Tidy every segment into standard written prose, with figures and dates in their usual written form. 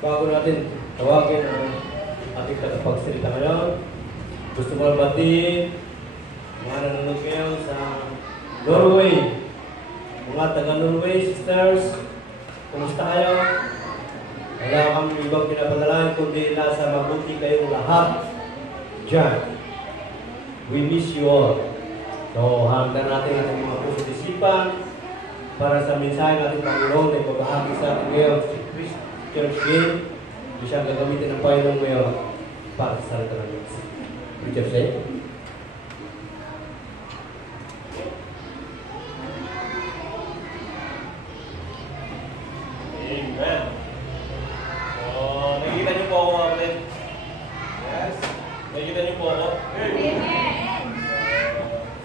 Bago natin tawagin ang ating tagapagsalita ngayon, gusto ko batiin mga nanonood ngayon sa Norway. Mga taga-Norway, sisters, kumusta kayo? Wala kami ibang pinapadalahan kundi nasa mabuti kayong lahat dyan. We miss you all. So, hanggang natin ating mga puso at isipan para sa mensahe natin Panginoon na ipabahagi sa ating ngayon si Christ Church Game. Hindi siya gagamitin ng Panginoon ngayon para sa salita ng Diyos. Preacher say? Amen. So, nakikita niyo po ako mga kapatid? Yes. Nakikita niyo po ako? Amen.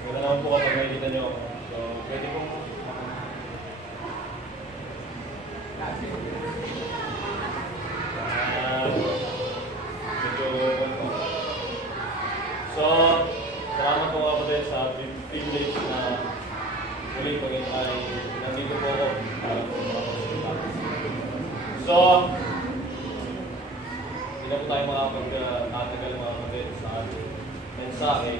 Wala naman po kapag nakikita niyo ako. So, pwede pong So, salamat po kapatid sa privilege na muli pag ay nandito po ako. So, hindi na po tayo makapag-tatagal mga kapatid sa ating mensahe.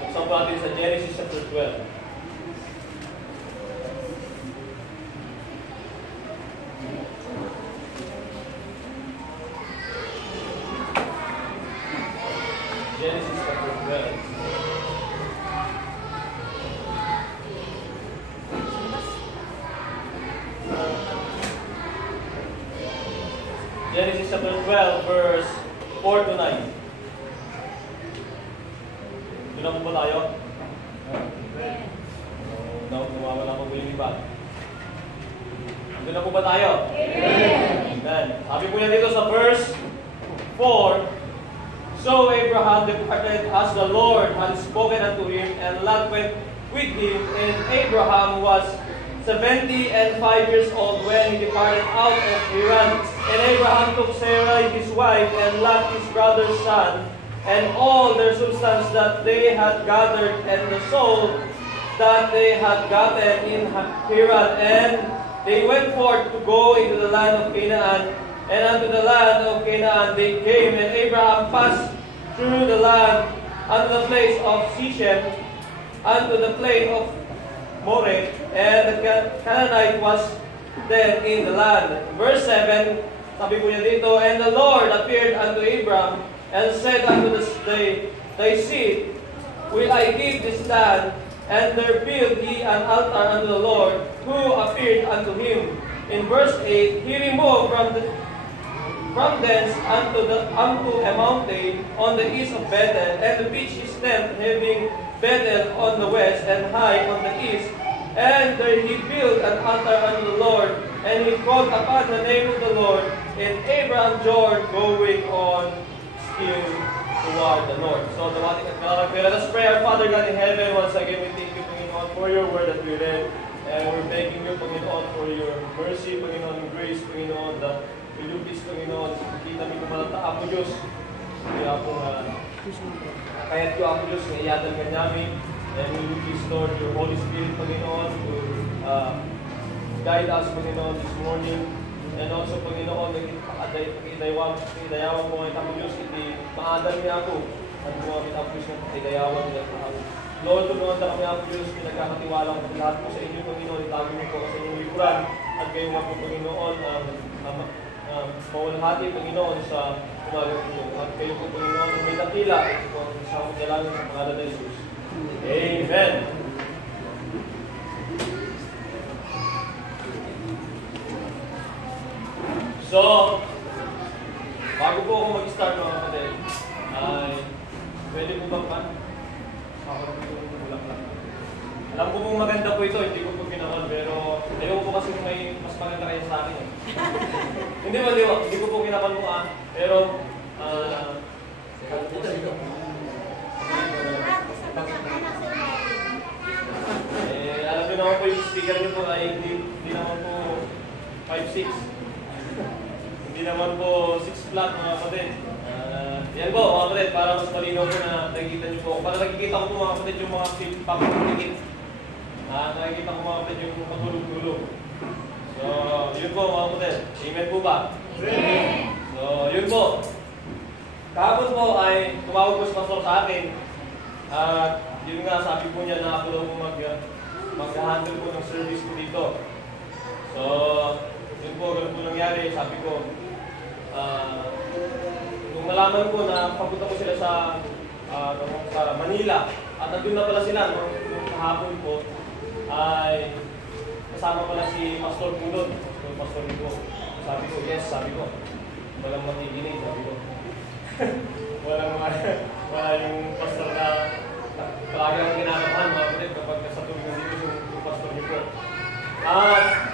Buksan po natin sa Genesis chapter 12. Genesis chapter 12. Genesis chapter 12, verse 4 to 9. Doon na po ba tayo? Nawawala ko po yung iba. Doon na po ba tayo? Amen. Sabi po niya dito sa verse 4, So Abraham departed as the Lord had spoken unto him, and Lot went with him, and Abraham was 75 years old when he departed out of Haran. And Abraham took Sarai his wife, and Lot his brother's son, and all their substance that they had gathered, and the soul that they had gotten in Haran. And they went forth to go into the land of Canaan. And unto the land of Canaan they came, and Abraham passed through the land unto the place of Shechem, unto the plain of Moreh, and the Canaanite was then in the land. Verse 7, sabi po niya dito, And the Lord appeared unto Abraham, and said unto thy seed, Will I give this land? And there built he an altar unto the Lord, who appeared unto him. In verse 8, he removed from thence unto a mountain on the east of Bethel, and to pitch his tent, having Bethel on the west, and Hai on the east. And there he built an altar unto the Lord, and he called upon the name of the Lord. And Abraham journeyed going on still toward the north. So, let us pray. Our Father God in heaven, once again we thank you, Panginoon, for your word that we read. And we're thanking you, Panginoon, for your mercy, Panginoon, and grace, Panginoon, that will you please, Panginoon, kita mi kumalata ako, Diyos. Kaya po kayat ko ako, Diyos, na iyatan ka namin. And will you please, Lord, your Holy Spirit, Panginoon, to guide us, Panginoon, this morning. And also, Panginoon, idayawan mo ngayon ako, Diyos, iti maadal niya ako. At mga kitapos na idayawan niya ako. Lord, tunuan na kami ako, Diyos, pinagkakatiwala ko lahat po sa inyo, Panginoon. Itago niyo po sa inyong likuran. At kayo nga po, Panginoon, mawalhati, Panginoon, sa umaga po. At kayo po, Panginoon, may dakila. Sa kailangan sa pangalan ng Jesus. Amen. So, bago po ako mag-start, mga kapatid, ay pwede po bang pan? Ako po yung bulak-bulak. Alam ko pong maganda po ito, hindi ko po ginawan, pero ayaw po kasi may mas maganda kayo sa akin. Hindi ba, hindi ko po ginawan mo pero alam nyo naman po yung speaker nyo po ay hindi naman po 5'6". Hindi naman po 6 flat, mga kapatid. Yan po, mga kapatid, para mas malinaw po na nakikita nyo po. Para nakikita ko po, mga kapatid, yung mga pang-tikit. Nakikita ko, mga kapatid, yung matulog-tulog. So, yun po, mga kapatid. Amen po ba? Amen! So, yun po. Kahapon po ay tumawag po si Pastor sa akin. At yun nga, sabi po niya na ako daw po mag-handle po ng service ko dito. So, yun po, ganun po nangyari. Sabi ko, nung nalaman ko na papunta ko sila sa Manila, at nandun na pala sila nung kahapon po, ay kasama pala si Pastor Pulot, yung Pastor Nico. Sabi ko, yes, sabi ko. Walang makikinig, sabi ko. wala yung pastor na palagi ang kinakabahan, mga kapatid, kapag kasatulog na dito yung Pastor Nico.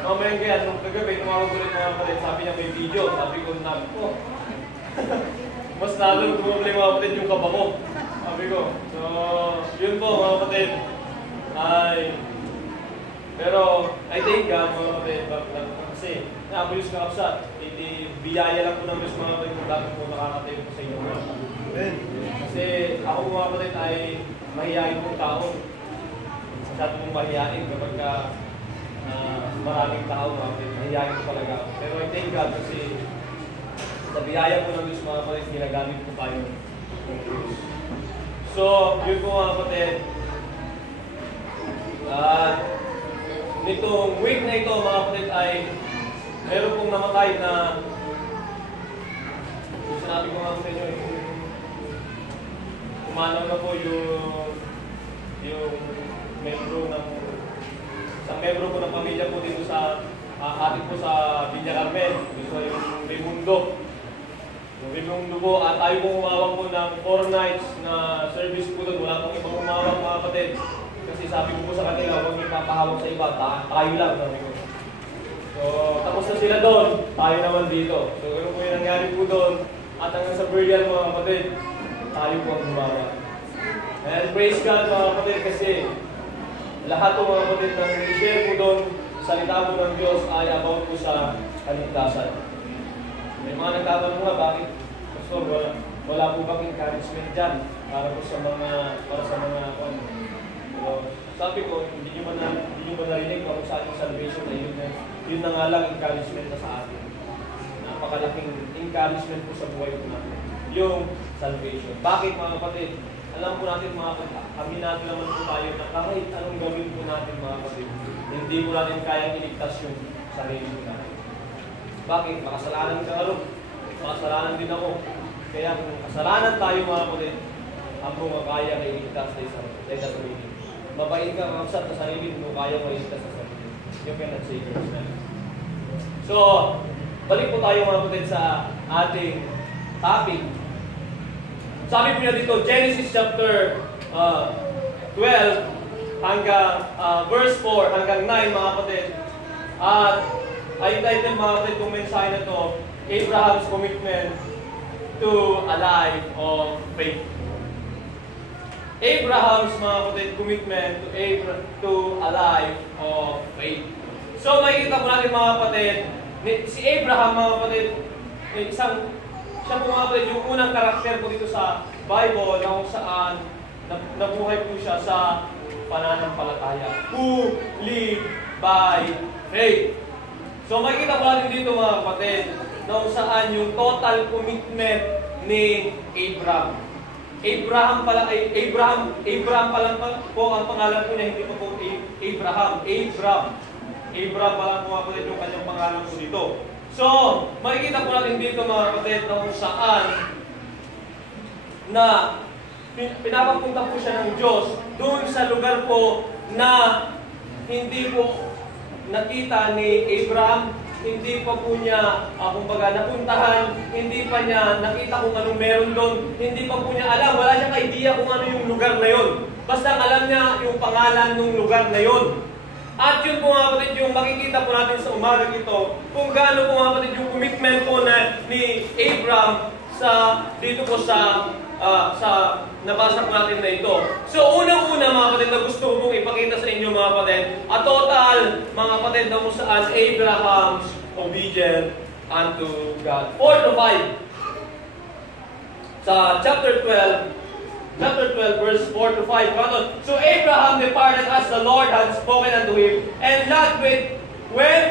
Mamayang kaya, nung kagabi, tumawag ulit mga kapatid, sabi niya may video. Sabi ko, mas lalo bumabali mga kapatid yung kaba ko. Sabi ko. So, yun po mga kapatid. Pero, I thank God mga kapatid. Kasi, naabuyos ka kapsat. Biyaya lang po ng Diyos mga kapatid kung bakit po nakakatayo po sa inyo. Kasi, ako mga kapatid ay mahihayin pong tao. Masyado pong mahihayin kapag maraming tao, mga kapatid. Mahihayin po talaga. Pero I thank God kasi sa biyaya po ng Diyos mga kapatid, ginagamit po tayo ng Diyos. So, yun po mga kapatid. Nitong week na ito mga kapatid ay meron pong namatay na yung sinabi ko nga sa inyo, umanaw na po yung membro membro po ng pamilya po dito sa atin po sa Villa Carmen, dito sa yung Raimundo. Yung dugo at tayo pong umawang po ng 4 nights na service po doon. Wala pong ibang umawang mga kapatid. Kasi sabi ko po sa kanila, huwag ipapahawak sa iba, tayo lang. Sabi ko. So, tapos na sila doon, tayo naman dito. So, ano po yung nangyari po doon. At hanggang sa burial mga kapatid, tayo po ang umawang. And praise God mga kapatid kasi lahat po mga kapatid ng i-share po doon, salita po ng Diyos ay about po sa kaligtasan. May mga nagtatanong nga, bakit? Pastor, wala po bang encouragement dyan para po sa mga, so, sabi ko, hindi nyo ba narinig kung saan yung salvation na yun na nga lang encouragement na sa atin. Napakalaking encouragement po sa buhay po natin. Yung salvation. Bakit mga kapatid? Alam po natin mga kapatid, kami natin naman po tayo na kahit anong gawin po natin mga kapatid, hindi po natin kayang iligtas yung sarili po natin. Bakit? Makasalanan ka rin. Makasalanan din ako. Kaya kung kasalanan tayo mga kapatid, ang mga kaya na iligtas na isa sarili. Mabait ka kakasat sa sarili, kung kaya mo iligtas sa sarili. Yung cannot-savers na. So, balik po tayo mga kapatid sa ating topic. Sabi po niya dito, Genesis chapter 12 hanggang verse 4 hanggang 9 mga kapatid. At ay title mga kapatid kung mensahe na to, Abraham's commitment to a life of faith. Abraham's mga kapatid commitment to a life of faith. So makikita po natin mga kapatid, si Abraham mga kapatid, siya po mga kapatid, yung unang karakter po dito sa Bible na kung saan nabuhay po siya sa pananampalataya. Who lived by faith. So makikita po natin dito mga kapatid, na kung saan yung total commitment ni Abraham. Abraham pa lang po ang pangalan po niya, hindi pa po Abraham. Abraham pa lang po mga kapatid yung kanyang pangalan po dito. So, makikita po natin dito mga kapatid na kung saan na pinapapunta po siya ng Diyos doon sa lugar po na hindi po nakita ni Abraham, hindi pa po niya, kumbaga, napuntahan, hindi pa niya nakita kung anong meron doon, hindi pa po niya alam, wala siyang idea kung ano yung lugar na yon. Basta alam niya yung pangalan ng lugar na yon. At yun po mga kapatid, yung makikita po natin sa umagang ito, kung gaano po mga kapatid yung commitment po na ni Abraham dito po sa nabasa po natin na ito. So, unang-una mga kapatid na gusto ko pong ipakita sa inyo mga kapatid, at total mga kapatid na kung saan Abraham's obedient unto God. 4 to 5. Sa chapter 12 verse 4 to 5. So, Abraham departed as the Lord had spoken unto him, and Lot went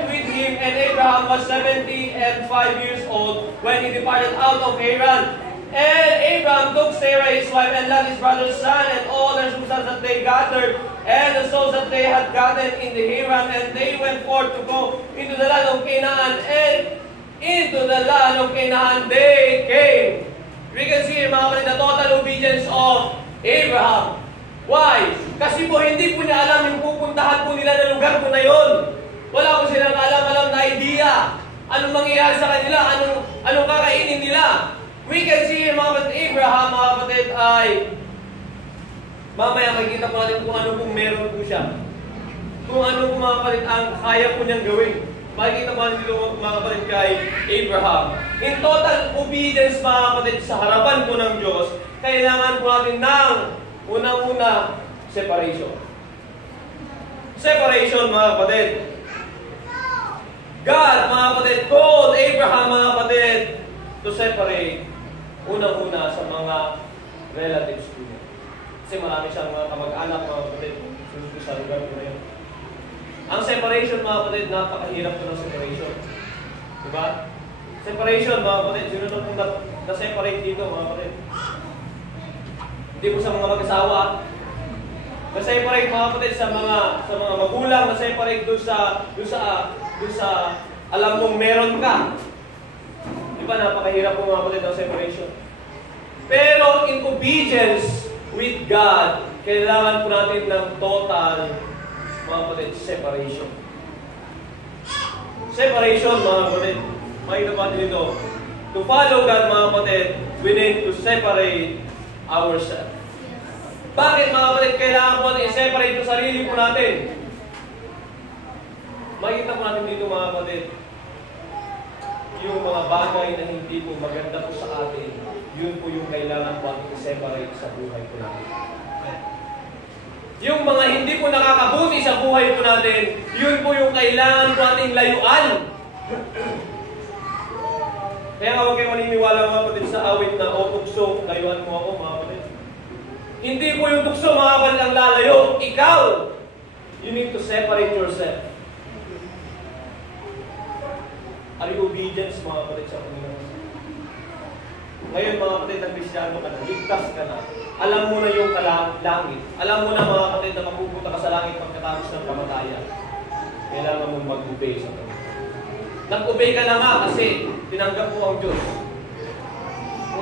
with him, and Abraham was 75 years old when he departed out of Haran. And Abraham took Sarah his wife, and Lot his brother's son, and all their sons that they gathered, and the souls that they had gotten in the Haran, and they went forth to go into the land of Canaan, and into the land of Canaan they came. We can see here mga kapatid, the total obedience of Abraham. Why? Kasi po hindi po niya alam yung pupuntahan po nila na lugar po na yon. Wala po silang alam na idea. Anong mangyayari sa kanila? Anong kakainin nila? We can see here mga kapatid, Abraham mga kapatid ay mamaya makikita po natin kung ano pong meron po siya. Kung ano po mga kapatid ang kaya po niyang gawin. Makikita po natin dito mga kapatid kay Abraham. In total obedience mga kapatid sa harapan po ng Diyos, kailangan po natin ng unang-una separation. Separation mga kapatid. God mga kapatid called Abraham mga kapatid to separate unang-una sa mga relatives ko niya. Kasi marami siyang mga kamag-anak mga kapatid sa lugar ko na yun. Ang separation mga kapatid, napakahirap ko ng separation. Diba? Separation mga kapatid, sino na pong na-separate dito mga kapatid? Hindi po sa mga mag-asawa. Na-separate mga kapatid sa mga magulang, na-separate doon sa alam mong meron ka. Diba, napakahirap po mga kapatid ng separation. Pero in obedience with God, kailangan po natin ng total, mga kapatid, separation. Separation, mga kapatid. Makita pa natin ito. To follow God, mga kapatid, we need to separate ourselves. Bakit, mga kapatid, kailangan po natin i-separate yung sarili po natin? Makikita po natin dito, mga kapatid, yung mga bagay na hindi po maganda po sa atin, yun po yung kailangan po natin i-separate sa buhay po natin. Yung mga hindi po nakakabuti sa buhay po natin, yun po yung kailangan po nating layuan. Kaya nga huwag kayong maniniwala, mga kapatid, sa awit na, o tukso, layuan mo ako, mga kapatid. Hindi po yung tukso, mga kapatid, ang lalayo. Ikaw! You need to separate yourself. Are you obedience, mga kapatid, sa Panginoon? Ngayon, mga kapatid, na Kristiyano ka na, ligtas ka na. Alam mo na yung langit. Alam mo na, mga kapatid, na mapupunta ka sa langit pagkatapos ng kamatayan. Kailangan mong mag-obey sa Panginoon. Nag-obey ka na nga kasi tinanggap mo ang Diyos.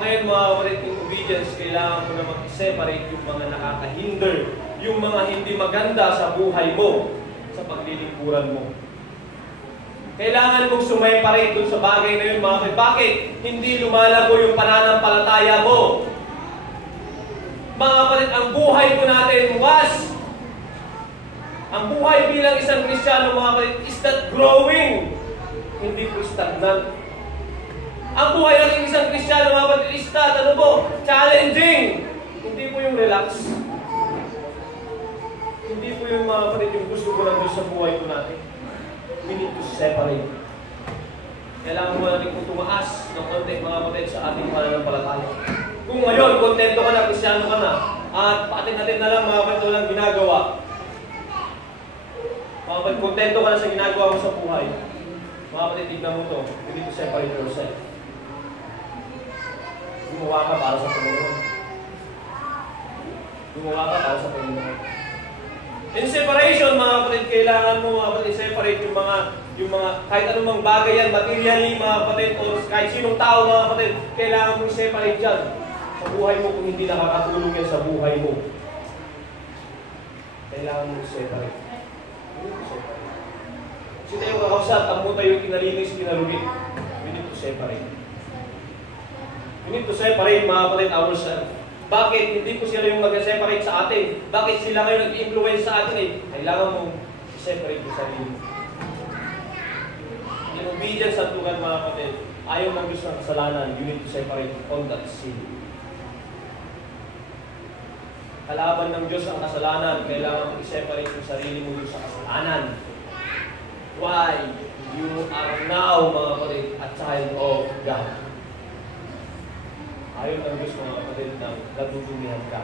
Ngayon, mga kapatid, yung obedience, kailangan mo na mag-separate yung mga nakakahinder, yung mga hindi maganda sa buhay mo, sa paglilingkuran mo. Kailangan mong sumeparate dun sa bagay na yun, mga kapatid. Bakit? Hindi lumalago yung pananampalataya mo. Mga kapatid, ang buhay po natin ang buhay bilang isang Kristiyano, mga kapatid, is not growing. Hindi po stagnant. Ang buhay ng isang Kristiyano, mga kapatid, is not, challenging. Hindi po yung relax. Hindi po yung, mga kapatid, yung gusto ko ng Diyos sa buhay ko natin. We need to separate. Kailangan mo natin kung tumaas ng konti, mga kapatid, sa ating pananampalataya. Kung ngayon, kontento ka na, Kristiyano ka na, at paatin-atin na lang, mga kapatid, walang ginagawa. Mga kapatid, kontento ka na sa ginagawa mo sa buhay. Mga kapatid, tignan mo to. You need to separate yourself. Gumawa ka para sa Panginoon. Gumawa ka para sa Panginoon. In separation, mga kapatid, kailangan mo, mga kapatid, separate yung mga kahit anumang bagay yan, materially, mga kapatid, o kahit sinong tao, mga kapatid, kailangan mo separate yan sa buhay mo kung hindi nakakatulong yan sa buhay mo. Kailangan mo separate. Kasi tayo kakausap, ang mo tayo kinalinis, kinalugit. We need to separate. We need to separate, mga kapatid, ourselves. Bakit? Hindi po sila yung mag-separate sa atin. Bakit sila ngayon nag-influence sa atin? Kailangan mong separate yung sarili. In obedience sa tugan, mga kapatid, ayaw ng Diyos ng kasalanan, you need to separate on that sin. Kalaban ng Diyos ang kasalanan, kailangan mong i-separate yung sarili mo sa kasalanan. Why? You are now, mga kapatid, a child of God. Ayaw ng Diyos, mga kapatid, na nadudumihan ka.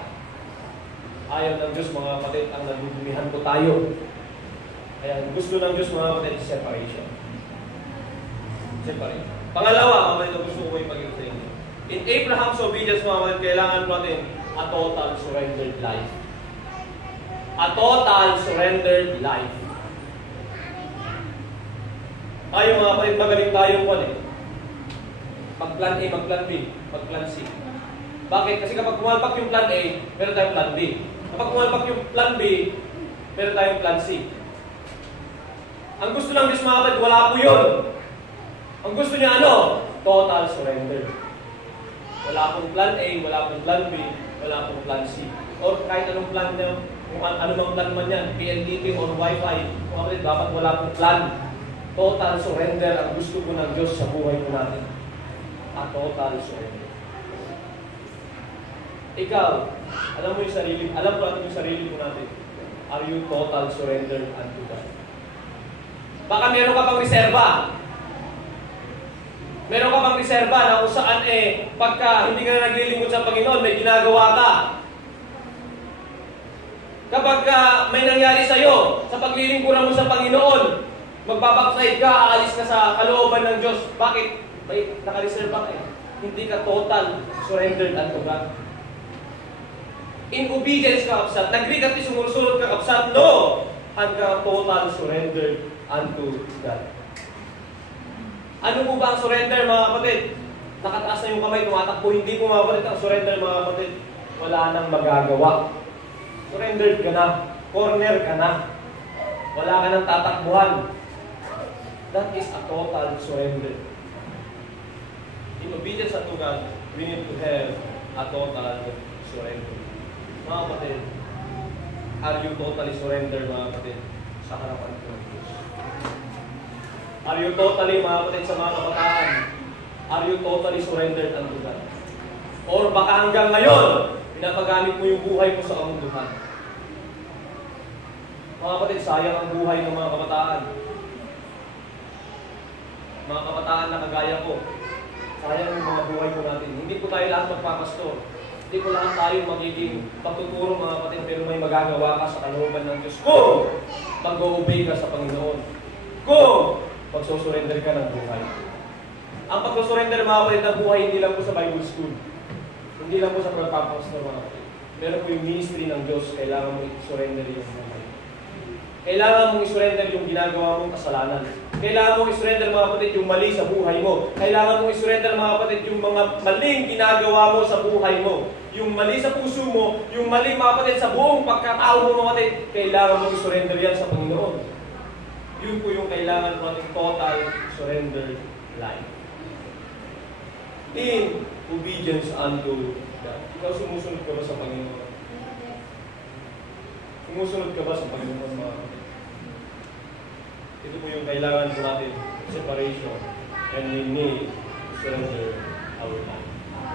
Ayaw ng Diyos, mga kapatid, ang nadudumihan ko tayo. Kaya gusto ng Diyos, mga kapatid, separation. Separate. Pangalawa, mga kapatid, gusto ko ipagin sa inyo. In Abraham's obedience, mga kapatid, kailangan natin a total surrendered life. A total surrendered life. Ayaw, mga kapatid, magaling tayong mag-plan A, mag-plan B, mag-plan C. Bakit? Kasi kapag pumalpak yung plan A, meron tayong plan B. Kapag pumalpak yung plan B, meron tayong plan C. Ang gusto ng Diyos, mga kapatid, wala po yun. Ang gusto niya total surrender. Wala pong plan A, wala pong plan B, wala pong plan C. Or kahit anong plan niya, kung anumang plan man yan, PLDT or Wi-Fi, mga kapatid, dapat wala pong plan. Total surrender ang gusto po ng Diyos sa buhay po natin. A total surrender. Ikaw, alam mo yung sarili, alam mo natin yung sarili mo natin. Are you total surrender unto God? Baka meron ka pang reserva. Meron ka pang reserva na kung saan pagka hindi ka na naglilingkod sa Panginoon, may ginagawa ka. Kapag may nangyari sa'yo, sa paglilingkuran mo sa Panginoon, magbabackside ka, aalis ka sa kalooban ng Diyos. Bakit? May nakareserva ka Hindi ka total surrendered unto God. In obedience ka, kapsat. Nag-agree ka, sumusunod ka, kapsat. No! Hanggang total surrendered unto God. Ano po ba ang surrender, mga kapatid? Nakataas na yung kamay, tumatakbo. Hindi po, mga kapatid, ang surrender, mga kapatid. Wala nang magagawa. Surrendered ka na. Corner ka na. Wala ka nang tatakbuhan. That is a total surrender. In obedience unto God, we need to have a total surrender. Mga kapatid, are you totally surrender, mga kapatid, sa harapan ng Diyos? Are you totally, mga kapatid, sa mga kabataan? Are you totally surrendered unto God? Or baka hanggang ngayon, pinapagamit mo yung buhay mo sa kamunduhan? Mga kapatid, sayang ang buhay ng mga kabataan. Mga kabataan na kagaya ko, sayang yung mga buhay ko natin. Hindi po tayo lahat magpapastor. Hindi po lahat tayo magiging pagtuturo, mga kapatid, pero may magagawa ka sa kalooban ng Diyos kung mag-o-obey ka sa Panginoon. Kung magsusurrender ka ng buhay. Ang pagsusurrender, mga kapatid, ng buhay hindi lang po sa Bible School. Hindi lang po sa pagpapastor, mga kapatid. Meron po yung ministry ng Diyos, kailangan mo i-surrender yung buhay. Kailangan mong i-surrender yung ginagawa mong kasalanan. Kailangan mong i-surrender, mga kapatid, yung mali sa buhay mo. Kailangan mong i-surrender, mga kapatid, yung mga maling ginagawa mo sa buhay mo. Yung mali sa puso mo, yung mali, mga kapatid, sa buong pagkatao mo, mga kapatid, kailangan mong i-surrender yan sa Panginoon. Yun po yung kailangan mo natin total surrender life. In obedience unto God. Ikaw sumusunod ka ba sa Panginoon? Sumusunod ka ba sa Panginoon, mga kapatid? Ito po yung kailangan po natin, separation, and we need to surrender our life.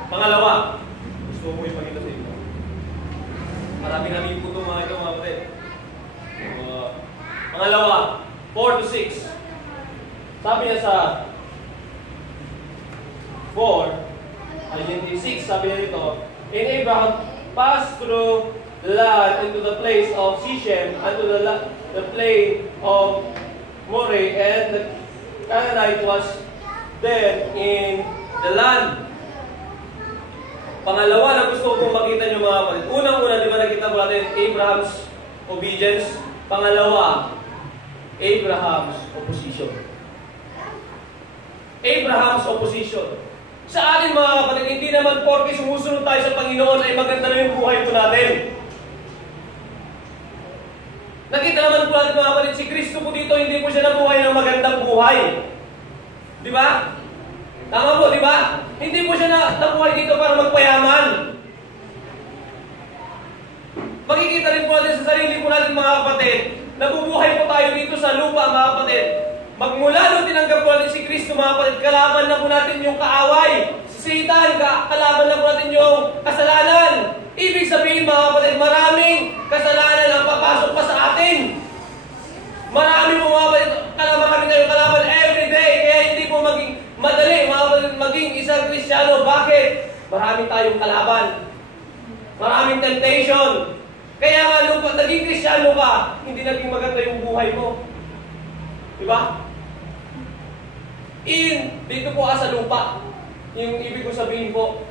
Pangalawa, gusto ko ipakita sa inyo. Marami-rami po ito, mga ito, mga kapatid. Pangalawa, 4 to 6. Sabi niya sa 4, 6, sabi niya dito, and Abraham passed through the land into the place of Shechem, unto the plain of Moreh, and the Canaanite was then in the land. Pangalawa na gusto kong makita nyo, mga kapatid. Unang-una, di ba nakita ko natin Abraham's obedience? Pangalawa, Abraham's opposition. Abraham's opposition. Sa atin, mga kapatid, hindi naman porke sumusunod tayo sa Panginoon ay maganda na yung buhay po natin. Nakita naman po natin, mga kapatid, si Kristo po dito, hindi po siya nabuhay ng magandang buhay. Di ba? Tama po, di ba? Hindi po siya nabuhay dito para magpayaman. Makikita rin po natin sa sarili po natin, mga kapatid, nabubuhay po tayo dito sa lupa, mga kapatid. Magmula nung tinanggap po natin si Kristo, mga kapatid, kalaban na po natin yung kaaway. Si Satan, kalaban na po natin yung kasalanan. Ibig sabihin, mga kapatid, maraming kasalanan ang papasok pa sa atin. Marami po, mga kapatid, kalaban kami ngayon, kalaban everyday. Kaya hindi po maging madali, mga kapatid, maging isang Kristiyano. Bakit? Marami tayong kalaban. Maraming temptation. Kaya nga, nung naging Kristiyano ka, hindi naging maganda yung buhay mo. Diba? Dito po sa lupa. Yung ibig ko sabihin po.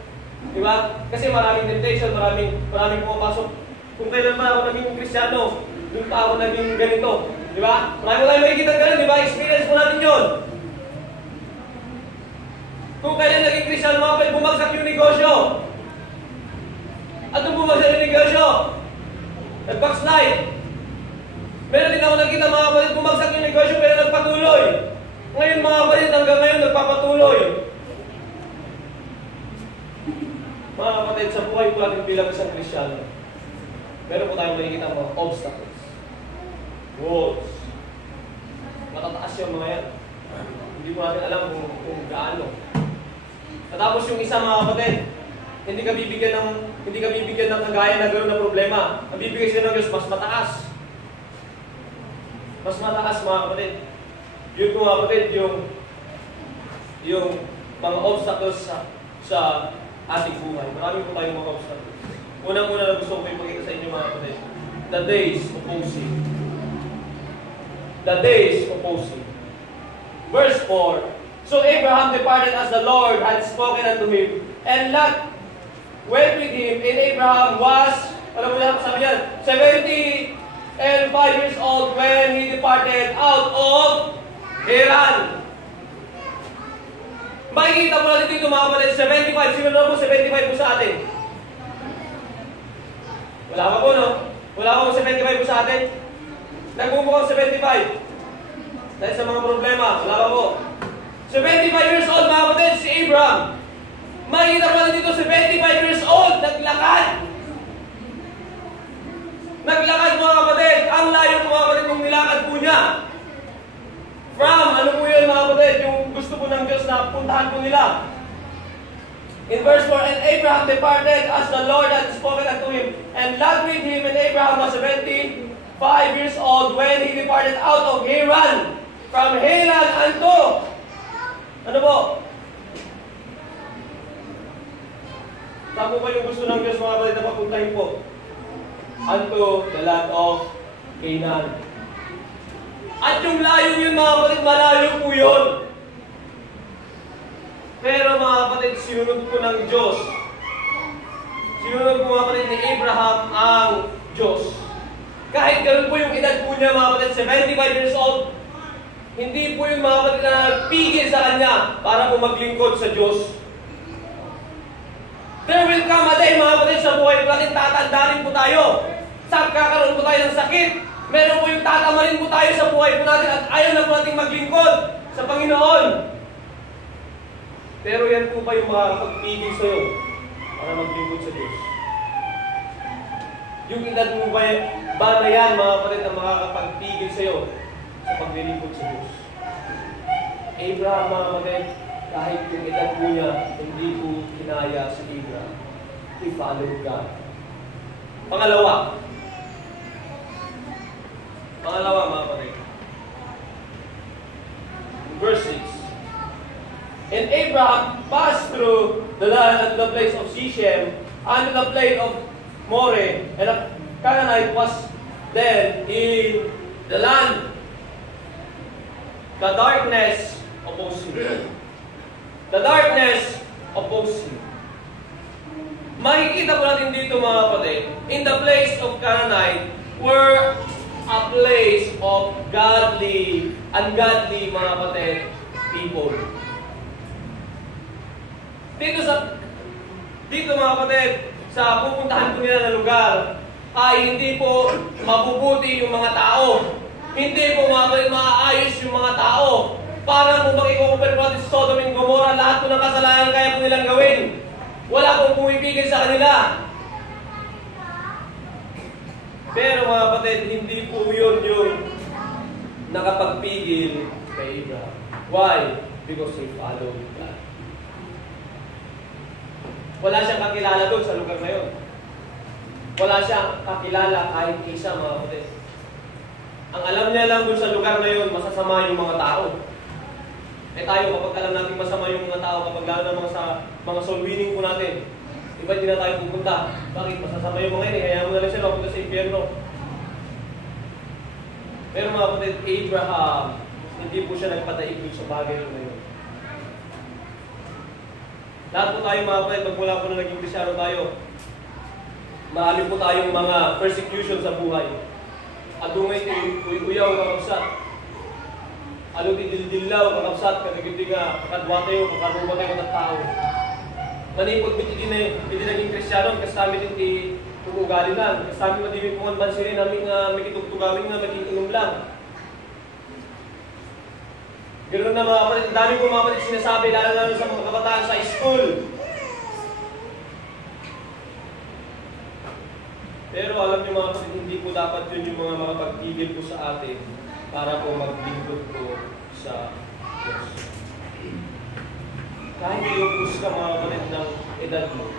Diba? Kasi maraming temptation, maraming pumapasok. Kung kailan ba ako naging Kristiyano, doon pa ako naging ganito. Diba? Marami ko tayo makikita ganun, diba? Experience po natin yun. Kung kailan naging Kristiyano, mga kapatid, bumagsak yung negosyo. At nung bumagsak yung negosyo, nag-backslide. Meron din ako nakita, mga kapatid, bumagsak yung negosyo pero nagpatuloy. Ngayon, mga kapatid, hanggang ngayon nagpapatuloy. Mga kapatid, sa buhay po natin bilang isang Kristiyano, meron po tayong makikita mga obstacles. Walls. Matataas yung mga yan. Hindi po natin alam kung gaano. Katapos yung isa, mga kapatid, hindi ka bibigyan ng kagaya na gano'n na problema. Ang bibigay sa'yo ng Diyos, mas mataas. Mas mataas, mga kapatid. Yun po, mga kapatid, yung mga obstacles sa ating buhay. Marami po tayong mga obstacles. Unang-una na gusto ko ipakita sa inyo, mga kapatid. The days opposing. The days opposing. Verse 4. So Abraham departed as the Lord had spoken unto him, and Lot went with him, and Abraham was, alam mo na, sabi niya, 75 years old when he departed out of Haran. Makikita mo natin dito, mga kapatid, 75. Sino na po 75 po sa atin? Wala pa po, no? Wala pa po 75 po sa atin? Nagmumukhang 75. Dahil sa mga problema, wala pa po. 75 years old, mga kapatid, si Abraham. Makikita pa natin dito, 75 years old, naglakad. Naglakad mga kapatid. Ang layo mga kapatid kung nilakad po niya. From, ano po yun mga kapatid, yung gusto po ng Diyos na puntahan po nila. In verse 4, and Abraham departed as the Lord had spoken unto him, and Lot with him, and Abraham was 75 years old when he departed out of Haran, from Haran unto, ano po? Saan po ba yung gusto ng Diyos mga kapatid na papuntahin po? Unto the land of Canaan. At yung layo yun mga kapatid, malayo po yun. Pero mga kapatid, sinunod po ng Diyos. Sinunod po mga kapatid ni Abraham ang Diyos. Kahit ganun po yung edad po niya mga kapatid, 75 years old, hindi po yung mga kapatid na nagpigil sa kanya para po maglingkod sa Diyos. There will come a day mga kapatid sa buhay po natin, tatanda rin po tayo. Kakaroon po tayo ng sakit. Meron po yung tatama rin po tayo sa buhay po natin at ayaw na po natin maglingkod sa Panginoon. Pero yan po ba yung makakapagpigil sa iyo para maglingkod sa Diyos? Yung edad mo ba na yan, mga kapatid, na makakapagpigil sa iyo sa paglilingkod sa Diyos? Abraham, mga kapatid, kahit yung edad mo niya, hindi po kinaya si Abraham. He followed God. Pangalawa, mga kapatid. Verse 6. And Abraham passed through the land unto the place of Shechem, unto the plain of Moreh, and a Canaanite was then in the land. The darkness opposed him. The darkness opposed him. Makikita po natin dito mga kapatid, in the place of Canaanite were a place of ungodly mga kapatid, people. Dito mga kapatid, sa pupuntahan po nila na lugar, ay hindi po mabubuti yung mga tao. Hindi po mga kapatid maaayos yung mga tao. Para po makikumpare po natin sa Sodom and Gomorrah, lahat po ng kasalanan kaya po nilang gawin. Wala pong pumipigil sa kanila. Pero mga kapatid, hindi po yun yung nakapagpigil kay Abraham. Why? Because he followed God. Wala siyang kakilala doon sa lugar na yun. Wala siyang kakilala kahit isa, mga kapatid. Ang alam niya lang doon sa lugar na yun, masasama yung mga tao. Eh tayo, kapag alam natin masama yung mga tao, kapag lalo naman sa mga soul winning po natin, iba hindi na tayo pupunta. Bakit? Masasama yung mga yun, hayaan mo na lang sila pupunta sa impyerno. Pero mga kapatid, Abraham, hindi po siya nagpataikot sa bagay na yun. Lahat po tayo mga kapatid, magmula po na naging Kristyano tayo, maalim po tayong mga persecution sa buhay. Adungay uyaw kakabsat. Alo ti dildilaw kakabsat, kadagiti nga, kakadwatayo, kakarubatay ng tao. Manipod biti naging Kristyano, kasami din ti ugali lang. Kasami madimit mo ang bansirin namin nga may kitugtugawin nga mag-iinom lang. Ganoon na mga kapatid, dami ko mga kapatid sinasabi, lalo sa mga kabataan sa school. Pero alam niyo mga kapatid, hindi po dapat yun yung mga makapagtigil po sa atin para po maglingkod po sa Diyos. Kahit ilupos ka mga kapatid ng edad mo,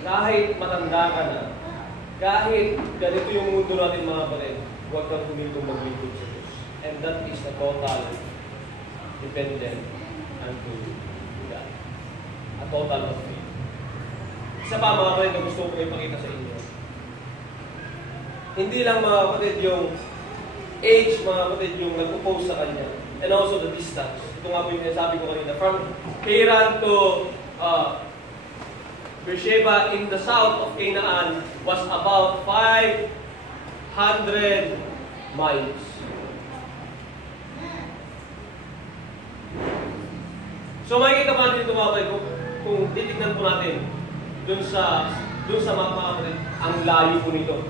kahit matanda ka na, kahit ganito yung mundo natin mga kapatid, huwag kang humintong maglingkod sa Diyos. And that is the total dependent unto God. A total of faith. Isa pa mga kapatid na gusto ko ipakita sa inyo. Hindi lang mga kapatid yung age, mga kapatid yung nag-oppose sa kanya. And also the distance. Ito nga po yung sabi ko kanina. From Haran to Beersheba in the south of Canaan was about 500 miles. So makikita pa natin ito mga kapatid, kung titignan po natin dun sa mga kapatid, ang layo po nito.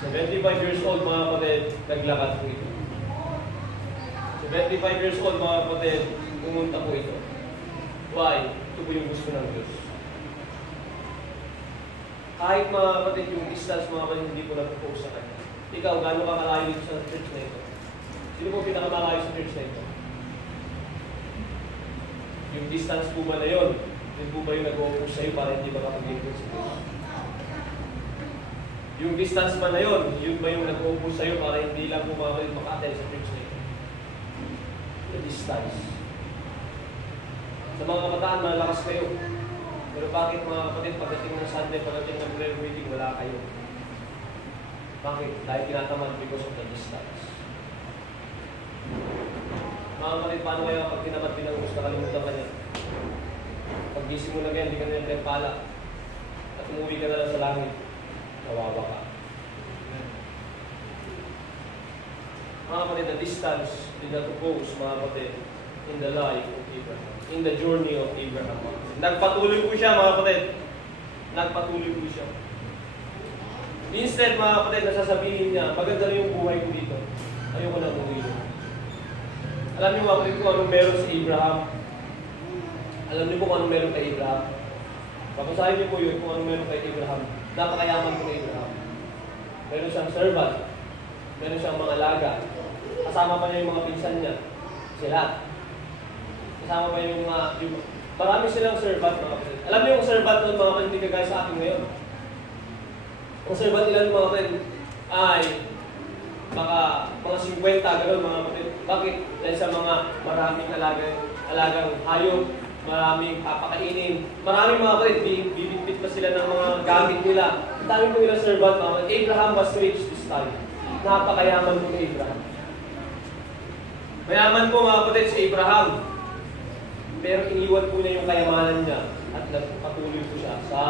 75 years old mga kapatid, naglakad po ito. 75 years old mga kapatid, pumunta po ito. Why? Ito po yung gusto ng Diyos. Kahit mga kapatid, yung distance mga kapatid, hindi po nagpo-post sa Kanya. Ikaw, gano'n ka kalayo dito sa church na ito? Sino po pinakamalayo sa church na ito? Yung distance po ba na yun? Yun po ba yung nag-o-post sa'yo para hindi makapag-lingkod sa Diyos? Yung distance ba na yun? Yun ba yung nag-o-post sa'yo para hindi lang po mga kapatid maka-attend sa church na ito? Yung distance. Sa mga kabataan, malakas kayo. Pero bakit mga kapatid, pagdating ng Sunday, pagdating ng prayer meeting, wala kayo? Bakit? Dahil tinatamad because of the distance. Mga kapatid, paano kaya pag tinamad pinangus, nakalimutan ka niya? Pag gising mo na ganyan, hindi ka na yung pala. At umuwi ka na lang sa langit, nawawa ka. Mga kapatid, the distance did not oppose, mga kapatid, in the life of Abraham. In the journey of Abraham. Nagpatuloy po siya, mga kapatid. Nagpatuloy po siya. Instead, mga kapatid, nasasabihin niya, maganda na yung buhay ko dito. Ayoko na umuwi. Alam niyo mga kapatid kung anong meron sa Abraham? Alam niyo po kung anong meron kay Abraham? Papasahin niyo po yun kung anong meron kay Abraham. Napakayaman po kay Abraham. Meron siyang servant. Meron siyang mga alaga. Kasama pa niya yung mga pinsan niya. Sila. Kasama pa yung mga... Marami silang servant, mga kapatid. Alam niyo yung servant ng mga kapatid, hindi kagaya sa akin ngayon. Ang servant nila mga kapatid ay baka mga 50, gano'n mga kapatid. Bakit? Dahil sa mga maraming alagang hayop, maraming papakainin, maraming mga kapatid, bibitbit pa sila ng mga gamit nila. Ang dami po nilang servant, mga kapatid. Abraham was rich this time. Napakayaman po ni Abraham. Mayaman po mga kapatid si Abraham. Pero iniwan po niya yung kayamanan niya at nagpatuloy po siya sa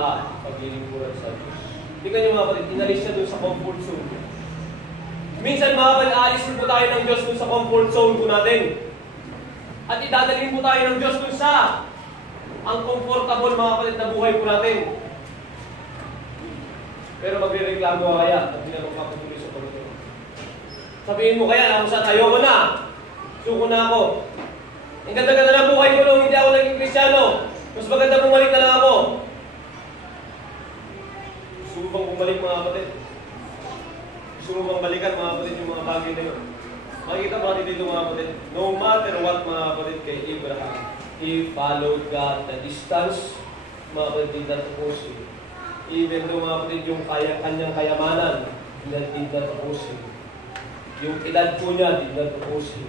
paglilingkuran sa Diyos. Tingnan niyo mga kapatid, inalis siya doon sa comfort zone. Minsan mga kapatid, aalisin po tayo ng Diyos doon sa comfort zone po natin. At idadalhin po tayo ng Diyos doon sa ang comfortable mga kapatid na buhay po natin. Pero magre-reklamo ka kaya at hindi na magpapatuloy sa Panginoon. Sabihin mo kaya, ako sa tayo ko na. Suko na ako. Ang ganda-ganda na buhay ko nung hindi ako naging Kristiyano. Mas maganda bumalik na lang ako. Gusto mo bang bumalik mga kapatid? Gusto mo bang balikan mga kapatid yung mga bagay na yun? Makikita mo natin dito mga kapatid. No matter what mga kapatid kay Abraham, he followed God. The distance, mga kapatid, did not oppose him. Even though mga kapatid yung kanyang kayamanan, did not oppose him. Yung edad po niya, did not oppose him.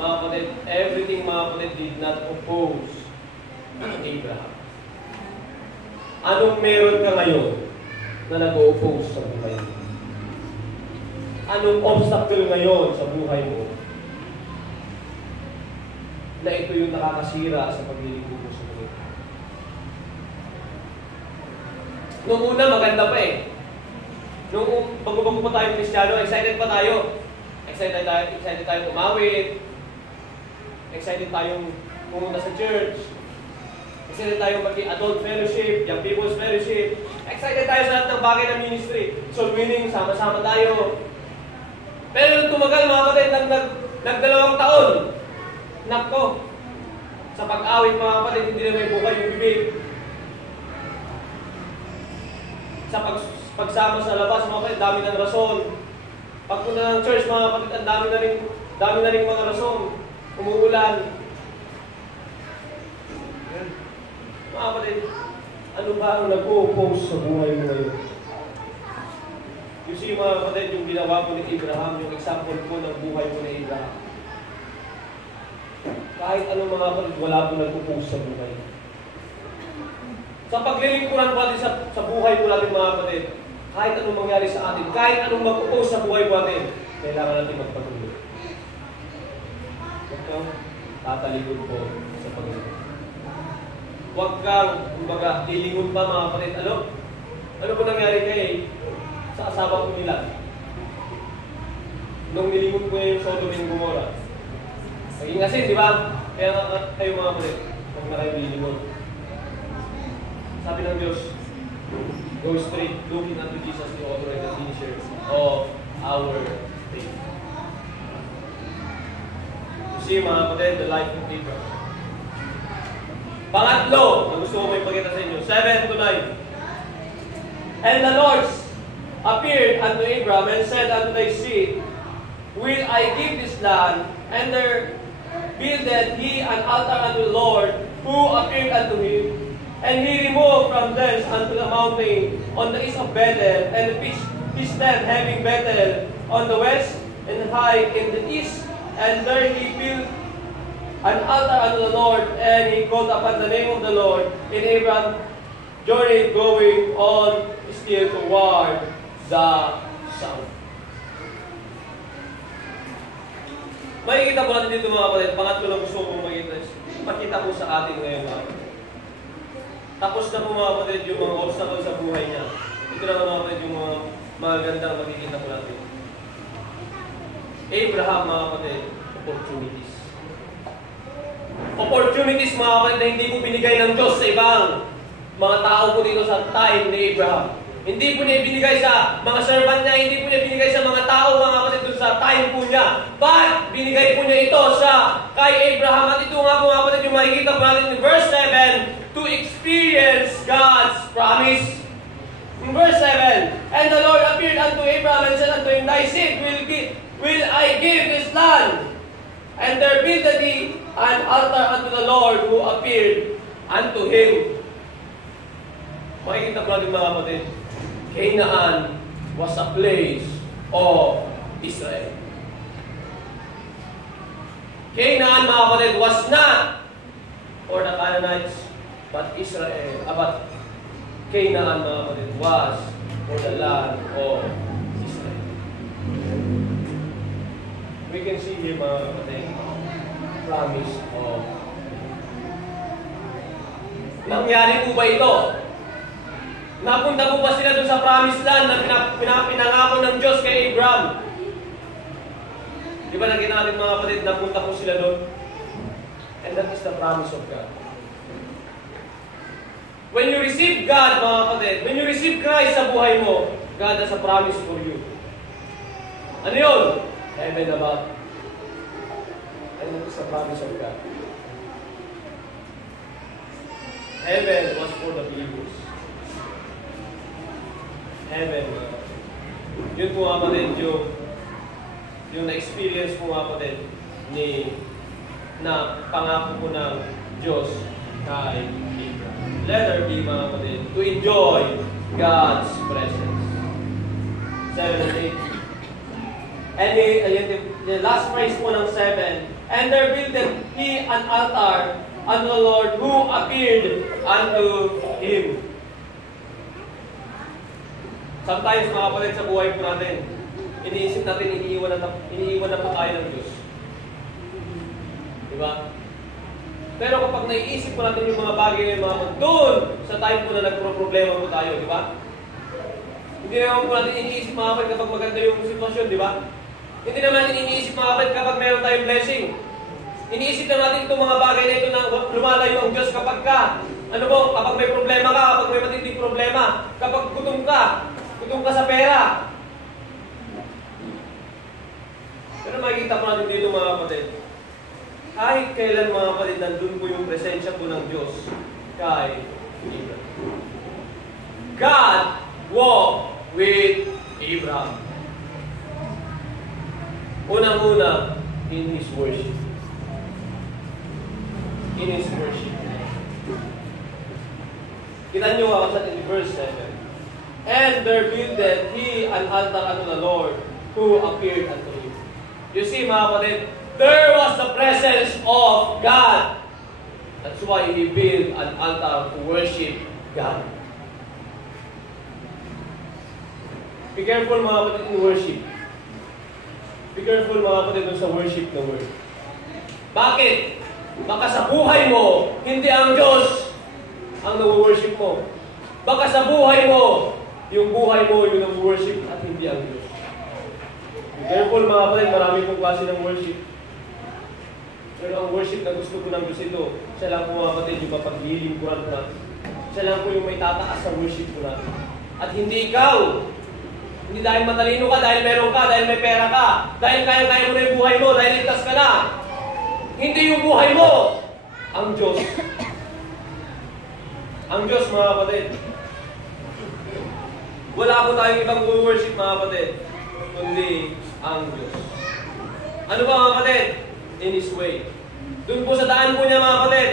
Mga kapatid, everything mga kapatid did not oppose Abraham. Anong meron ka ngayon na nag-oppose sa buhay mo? Anong obstacle ngayon sa buhay mo na ito yung nakakasira sa paglilingkod mo sa Panginoon? Noong una, maganda pa eh. Nung bago-bago pa tayo Kristiyano, excited pa tayo. Excited tayo umawit. Excited tayong pumunta sa church. Excited tayong mag-adult fellowship, young people's fellowship. Excited tayo sa lahat ng bagay ng ministry. Soul winning, sama-sama tayo. Pero nung tumagal mga kapatid, nag-2 taon. Nako, sa pag-awit mga kapatid, hindi na may bukay yung bibig. Sa pagsama sa labas mga kapatid, dami ng rason. Pagpunta ng church mga kapatid, ang dami na rin mga rason. Umuulan. Mga kapatid, ano ba ang nag-o-oppose sa buhay mo ngayon? You see mga kapatid, yung ginawa po ni Abraham, yung example po ng buhay po ni Abraham. Kahit anong mga kapatid, wala po nag-oppose sa buhay. Sa paglilingkuran po natin sa buhay po natin mga kapatid, kahit anong mangyari sa atin, kahit anong mag-oppose sa buhay po natin, kailangan natin magpatuloy. Huwag kang tatalikod po sa Panginoon. Huwag kang, kumbaga, lilingon pa mga kapatid. Ano po nangyari sa asawa ko nila? Nung nilingon ko niya yung Sodom and Gomorrah. Maging asin, di ba? Kaya nga kayo mga kapatid, huwag na kayo lilingon. Sabi ng Diyos, go straight, looking unto Jesus, the author and the finisher of our faith. You see mga kapatid, the life of Abraham. Pangatlo, na gusto ko may ipakita sa inyo, 7 to 9. And the Lord appeared unto Abram and said unto thy seed, Will I give this land? And there builded he an altar unto the Lord, who appeared unto him. And he removed from thence unto the mountain on the east of Bethel, and pitched his tent, having Bethel on the west, and high in the east. And there he built an altar unto the Lord, and he called upon the name of the Lord. And Abram journeyed, going on still toward the south. Makikita po natin dito mga kapatid, pangatlo lang gusto kong makita po sa atin ngayon mga kapatid. Tapos na po mga kapatid yung mga obstacle sa buhay niya. Ito na mga kapatid yung mga magandang makikita po natin. Abraham mga kapatid, opportunities. Opportunities mga kapatid na hindi po binigay ng Diyos sa ibang mga tao po dito sa time ni Abraham. Hindi po niya binigay sa mga servant niya, hindi po niya binigay sa mga tao, mga kapatid, doon sa time po niya. But, binigay po niya ito sa kay Abraham. At ito nga po mga kapatid, yung makikita po natin in verse 7, to experience God's promise. In verse 7, And the Lord appeared unto Abraham and said unto him, Thy seed will I give this land. And there builded he an altar unto the Lord who appeared unto him. Makikita po natin mga kapatid, Canaan was a place of Israel. Canaan, mga kapatid, was not for the Canaanites, but Israel. But Canaan, mga kapatid, was for the land of Israel. We can see here, mga kapatid, promise of. Nangyari po ba ito? Napunta po ba sila doon sa promised land na pinangako ng Diyos kay Abraham? Di ba nakita natin mga kapatid, napunta po sila doon? And that is the promise of God. When you receive God, mga kapatid, when you receive Christ sa buhay mo, God has a promise for you. Ano yun? Heaven above. And that is the promise of God. Heaven was for the believers. Heaven. Yun po mga kapatid, yung na-experience po mga kapatid na pangako po ng Diyos kay Abraham. Let her be mga kapatid, to enjoy God's presence. 7 and 8. And the last phrase po ng 7, And there builded he an altar unto the Lord who appeared unto him. Sometimes, mga kapatid, sa buhay po natin, iniisip natin, iniiwan na po tayo ng Diyos. Diba? Pero kapag naiisip po natin yung mga bagay na mga doon, sa time po na nagpro-problema po tayo, di ba? Hindi naman po natin iniisip mga kapatid kapag maganda yung sitwasyon, di ba? Hindi naman natin iniisip mga kapatid kapag mayroon tayong blessing. Iniisip na natin itong mga bagay na ito na lumalayo ang Diyos kapag kapag may problema ka, kapag may matinding problema, kapag gutom ka sa pera. Pero makikita po natin dito mga kapatid, kahit kailan mga kapatid, nandun po yung presensya po ng Diyos kay Abraham. God walked with Abraham. Unang-una, in His worship. In His worship. Kita nyo ako sa verse 7. And there builded he an altar unto the Lord, who appeared unto him. You see, mga kapatid, there was the presence of God. That's why he built an altar to worship God. Be careful, mga kapatid, in worship. Be careful, mga kapatid, sa worship na word. Bakit? Baka sa buhay mo, hindi ang Diyos ang nag-worship mo. Baka sa buhay mo, yung buhay mo yung nag-worship at hindi ang Diyos. Be careful, mga kapatid, marami pong klase ng worship. Pero ang worship na gusto ko ng Diyos ito, siya lang po mga kapatid, yung mapaglilingkuran ko natin. Siya lang po yung may tataas sa worship ko natin. At hindi ikaw. Hindi dahil matalino ka, dahil meron ka, dahil may pera ka, dahil kaya-kaya mo na yung buhay mo, dahil ligtas ka na. Hindi yung buhay mo, ang Diyos. Ang Diyos, mga kapatid. Wala po tayong ibang worship, mga kapatid, kundi ang Diyos. Ano ba, mga kapatid? In His way. Doon po sa daan po niya, mga kapatid,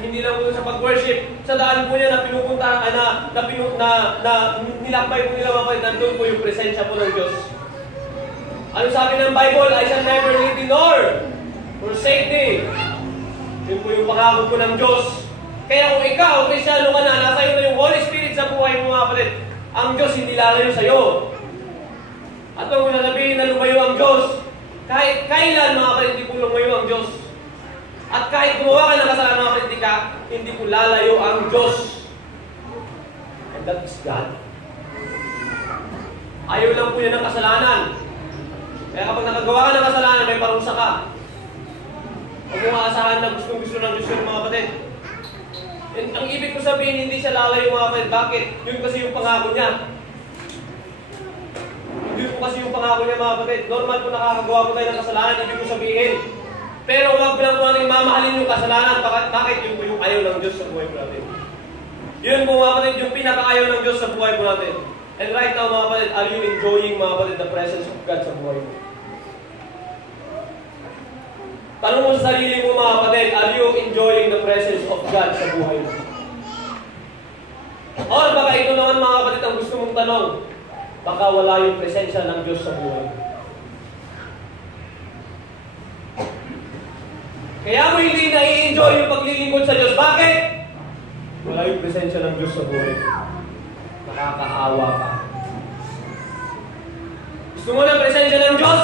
hindi lang po sa pag-worship, sa daan po niya na pinupuntahan, nilakbay po nila, mga kapatid, nandun po yung presensya po ng Diyos. Ano sabi ng Bible? I shall never leave thee nor forsake thee. Yun po yung pangako po ng Diyos. Kaya kung ikaw, Kristyano ka na, nasa iyo na yung Holy Spirit sa buhay mo, mga kapatid, ang Diyos hindi lalayo sa iyo. At kung sasabihin na lumayo ang Diyos, kahit kailan, mga kapatid, hindi po lumayo ang Diyos. At kahit gumawa ka ng kasalanan, mga kapatid, hindi po lalayo ang Diyos. And that is God. Ayaw lang po niya ng kasalanan. Kaya kapag nakagawa ka ng kasalanan, may parusa ka. Huwag mong aasahan na gusto ng Diyos yun, mga kapatid. And ang ibig ko sabihin, hindi siya lalayo, mga kapatid. Bakit? Yun kasi yung pangako niya. Yun po kasi yung pangako niya, mga kapatid. Normal po nakakagawa po tayo ng kasalanan, ibig ko sabihin. Pero huwag lang po natin mamahalin yung kasalanan. Bakit? Yun po yung ayaw ng Diyos sa buhay po natin. Yun po, mga kapatid, yung pinaka-ayaw ng Diyos sa buhay po natin. And right now, mga kapatid, are you enjoying, mga kapatid, the presence of God sa buhay mo? Tanong mo sa sarili mo, mga kapatid, are you enjoying the presence of God sa buhay mo? Or baka ito naman, mga kapatid, ang gusto mong tanong, baka wala yung presensya ng Diyos sa buhay mo. Kaya mo hindi na-i-enjoy yung paglilingkod sa Diyos. Bakit? Wala yung presensya ng Diyos sa buhay mo. Nakakaawa ka. Gusto mo ng presensya ng Diyos?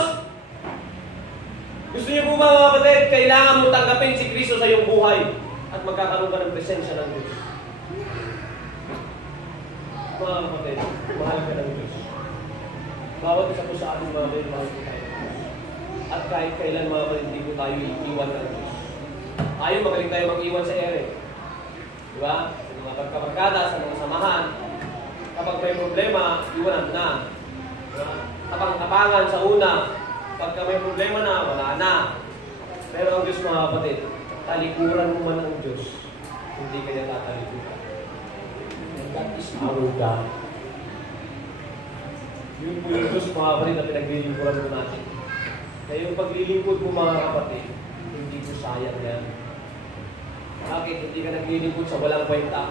Gusto niyo po ba, mga kapatid, kailangan mo tanggapin si Kristo sa iyong buhay at magkakaroon ka ng presensya ng Diyos. Mga kapatid, mahal ka ng Diyos. Bawat isa po sa ating mga kapatid, mahal po tayo ng Diyos. At kahit kailan, mga kapatid, hindi po tayo iiwan ng Diyos. Ayaw, magaling tayo mag-iwan sa ere. Diba? Sa mga pagkabarkada, sa mga samahan. Kapag may problema, iwanan na. Diba? Tapang-tapangan sa una. Pagka may problema na, wala na. Pero ang Diyos, mga kapatid, talikuran mo man ang Diyos, hindi kanya tatalikuran. And that is our God. Yun po yung Diyos, mga kapatid, na pinaglilingkuran mo natin. Kaya yung paglilingkod mo, mga kapatid, hindi po sayang yan. Bakit? Hindi ka naglilingkod sa walang kwenta.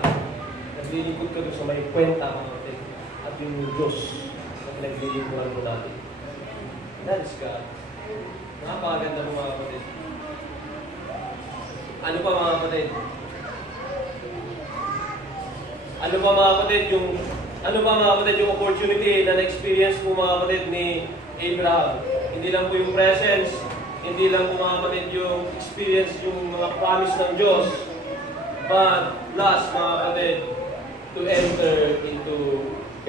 Naglilingkod ka doon sa may kwenta, mga kapatid. At yung Diyos na pinaglilingkuran mo natin. That is God. Napakaganda mo, mga kapatid. Ano pa, mga kapatid? Ano pa, mga kapatid, yung opportunity na na-experience po, mga kapatid, ni Abraham? Hindi lang po yung presence, hindi lang po, mga kapatid, yung experience, yung mga promise ng Diyos, but last, mga kapatid, to enter into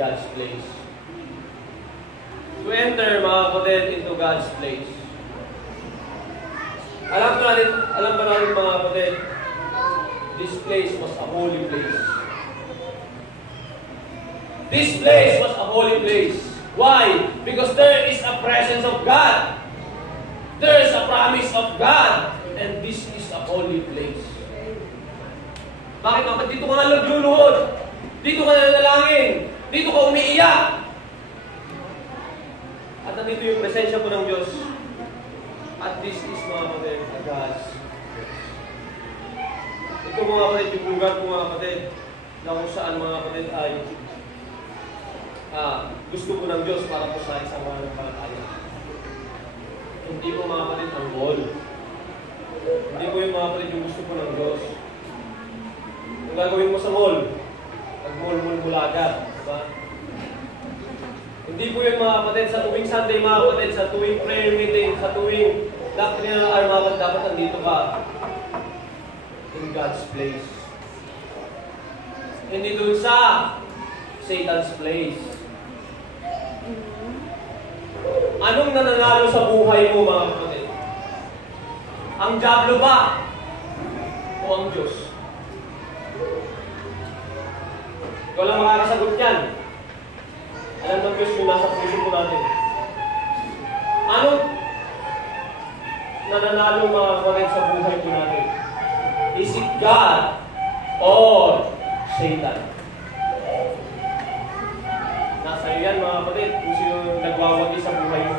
God's place. To enter, mga kapatid, into God's place. Alam ba natin, mga kapatid, this place was a holy place. This place was a holy place. Why? Because there is a presence of God. There is a promise of God. And this is a holy place. Bakit, mga kapatid? Dito ka nga nagluluhod. Dito ka nanalangin. Dito ka umiiyak. At nandito yung presensya po ng Diyos. At this is, mga kapatid, God's. Ito, mga kapatid, yung lugar po, mga kapatid, na kung saan, mga kapatid, ay gusto po ng Diyos para po sa isang mananampalataya. Hindi po, mga kapatid, ang mall. Hindi po yung, mga kapatid, yung gusto po ng Diyos. Yung gagawin mo sa mall, nag-mall-mall agad. Diba? Hindi po yun, mga kapatid, sa tuwing Sunday, mga kapatid, sa tuwing prayer meeting, sa tuwing doctrinal hour, mga kapatid, dapat nandito ka in God's place. Hindi dun sa Satan's place. Anong nananalo sa buhay mo, mga kapatid? Ang diablo ba? O ang Diyos? Ikaw lang makakasagot yan. Alam ng Diyos yung nasa puso po natin. Anong nananalo, mga kapatid, sa buhay po natin? Is it God or Satan. Nasa iyo yan mga kapatid, kung sino nagwawagi sa buhay mo.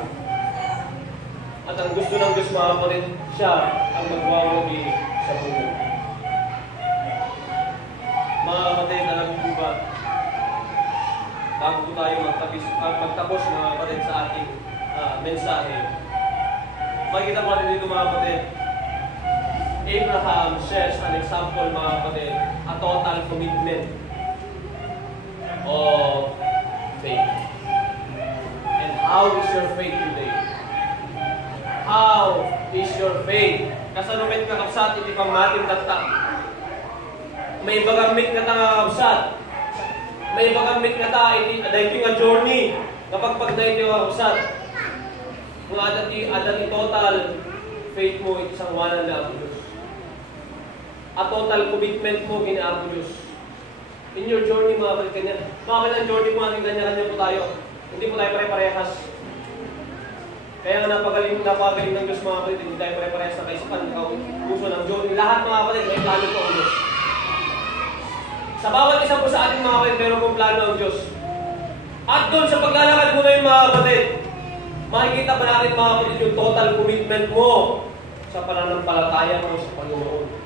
At ang gusto ng Diyos mga kapatid, siya ang nagwawagi sa buhay. Mga kapatid, alam niyo ba, bago tayo magtapos mga kapatid sa ating mensahe, makikita mo natin dito mga kapatid, Abraham shares an example mga kapatid, a total commitment of faith. And how is your faith today? How is your faith? Kasanumit ka kapsat, hindi pang matin tatak. May bagamit na tangakapsat. May bagamit na ta, ito nga journey. Kapag pag-daito ka kapsat, kung adat total faith mo, isang wanan na ang Diyos. A total commitment mo, gina-apo Diyos. In your journey, mga kapatid, kanya. Mga kapatid, ang journey mo, ating kanya-kanya po tayo. Hindi po tayo pare-parehas. Kaya nga napagaling ng Diyos, mga kapatid, hindi tayo pare-parehas na kaisipan, puso ng journey. Lahat, mga kapatid, may plano po ang Diyos. Sa bawat isa po sa ating mga kapatid, meron pong plano ang Diyos. At doon sa paglalakad mo ngayon, mga kapatid, makikita pa natin, mga kapatid, yung total commitment mo sa pananampalataya mo sa Panginoon.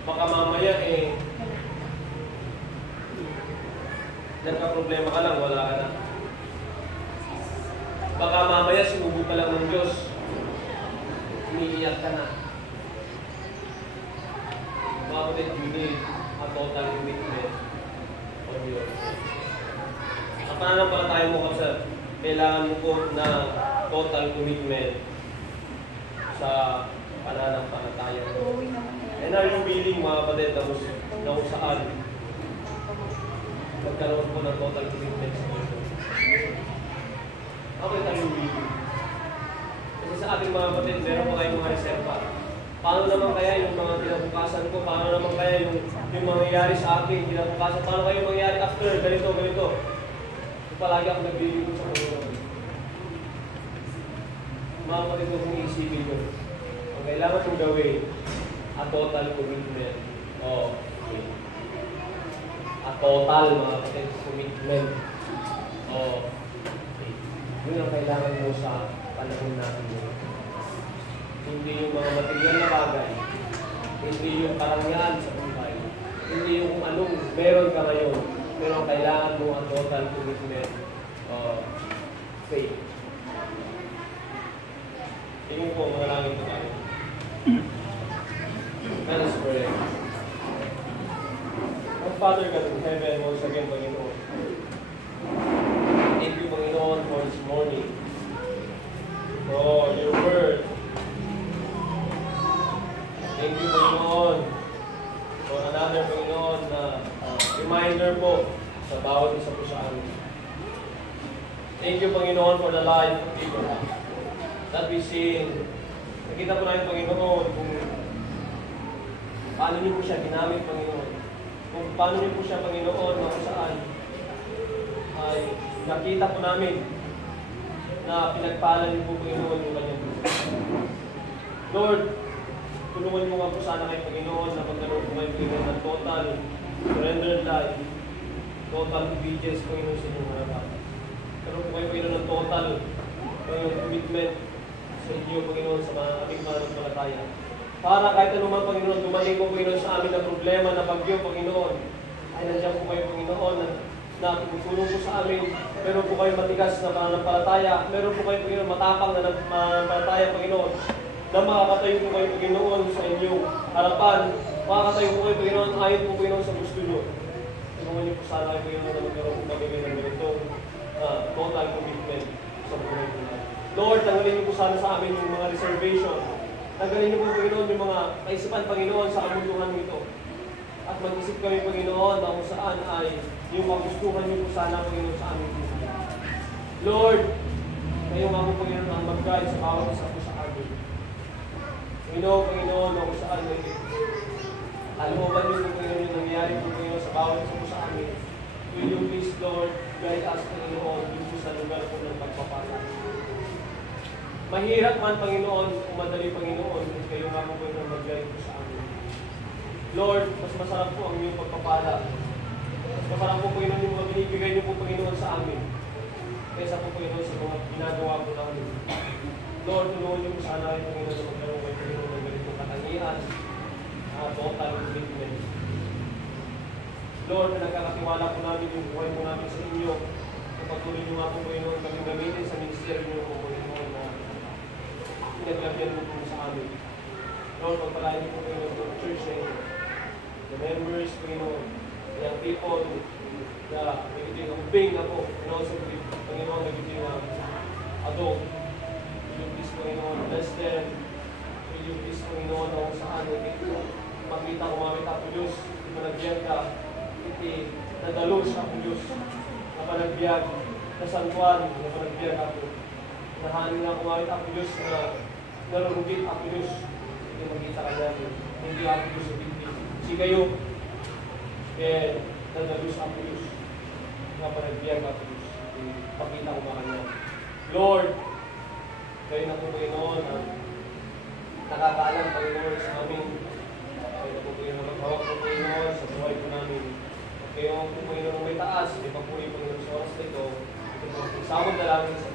Baka mamaya nagka-problema ka lang, wala ka na. Baka mamaya sinubo ka lang ng Diyos, umiiyak ka na. Mga kapatid, you need a total commitment on your faith. Sa pananampalataya mo kasi, kailangan mo po na total commitment sa pananampalataya mo. And are you willing, mga kapatid, na kung saan magkaroon po ng total commitment sa Diyos? Okay, are you willing? Kasi sa ating mga kapatid, meron pa kayong mga reserva. Paano naman kaya yung mga kinabukasan ko? Paano naman kaya yung mangyayari sa akin, kinabukasan? Paano kayo mangyayari after? Ganito. Palagi ako naglilingkod sa Panginoon. Mga kapatid ko kung iisipin ko, ang kailangan mong gawin, a total commitment of faith. A total, mga kapatid, commitment of faith. Yun ang kailangan mo sa panahon natin. Hindi yung mga material na bagay, hindi yung karangyaan sa buhay, hindi yung kung anong meron ka ngayon, pero ang kailangan mo ang total commitment of faith. Tingin po, mga langit na tayo. Let us pray. Our Father God in heaven, once again, Panginoon. Thank you, Panginoon, for this morning. For your word. Thank you, Panginoon, for another, Panginoon, na reminder po sa bawat isa po sa amin. Thank you, Panginoon, for the life of Abraham that we see. Nakita po natin, Panginoon, kung paano niyo po siya ginamit, Panginoon. Kung paano niyo po siya, Panginoon, na kung saan ay nakita po namin na pinagpala niyo po, Panginoon, yung kanyang buhay. Lord, tulungan mo nga po sana kayo, Panginoon, na pagkaroon po kayo, Panginoon, ng total surrendered life, total obedience, Panginoon, sa inyong harapan. Karoon po kayo, Panginoon, ng total, Panginoon, commitment sa inyo, Panginoon, sa mga aming mananampalataya. Para kahit anuman, Panginoon, dumating po, Panginoon, sa amin na problema, na bagyo, Panginoon, ay nandiyan po kayo, Panginoon, na tutulong po sa amin. Meron po kayo matigas na mananampalataya. Meron po kayo, Panginoon, matapang na mananampalataya, Panginoon, na makakatayo po kayo, Panginoon, sa inyong harapan. Makakatayo po kayo, Panginoon, ayon po, Panginoon, sa gusto nyo. Tulungan niyo po sana kayo, Panginoon, na magkaroon po kami ng ganitong total commitment sa buhay po natin. Lord, tanggalin niyo po sana sa amin yung mga reservation. Tanggalin niyo po, Panginoon, yung mga kaisipan, Panginoon, sa kamunduhan nito. At mag-isip kami, Panginoon, na kung saan ay yung magustuhan niyo po sana, Panginoon, sa aming buhay. Lord, kayo nga po, Panginoon, ang mag-guide sa bawat isa po sa amin. Panginoon, na kung saan ay alooban niyo po, Panginoon, yung nangyayari po, Panginoon, sa bawat isa po sa amin. Will you please, Lord, guide us, Panginoon, dito sa lugar po ng pagpapala. Mahirap man, Panginoon, kung madali, Panginoon, kayo nga po, Panginoon, mag-guide po sa amin. Lord, mas masarap po ang iyong pagpapala. Mas masarap po, Panginoon, yung mga binibigay niyo po, Panginoon, sa amin. Kaysa po, Panginoon, sa mga ginagawa po namin. Lord, tulungan niyo po sana ay, Panginoon, na magkaroon kayo, Panginoon, ng ganitong katangian. Total commitment. Lord, nagkakatiwala po namin yung buhay po namin sa inyo. Pagpatuloy niyo nga po, Panginoon, kami gamitin sa ministeryo niyo po, Panginoon, na pinaglagyan mo po sa amin. Lord, pagpalain niyo po, Panginoon, ng church na ito. The members, Panginoon, the young people, the nagiging umbing na po, and also, Panginoon, nagiging adult. Will you please, Panginoon, bless them. Will you please, Panginoon, na saan makita kumamit ako Diyos, ipanagbiyan ka, nadalo sa akong Diyos, napanagbiyan, nasantuan, napanagbiyan ako. Nahanin na kumamit ako Diyos na narurugit ako Diyos, hindi makita ka namin, hindi ako Diyos sa bibig. Kasi kayo, kaya nadalo sa ako Diyos, napanagbiyan ako Diyos, pakita ko makanya. Lord, kayo na po Panginoon, nakakaalam Panginoon sa amin. Kayo na po Panginoon, maghawak po Panginoon sa buhay po namin. Kayo po Panginoon may taas, may papuri Panginoon sa oras na ito. Ito po, sabon na lang sa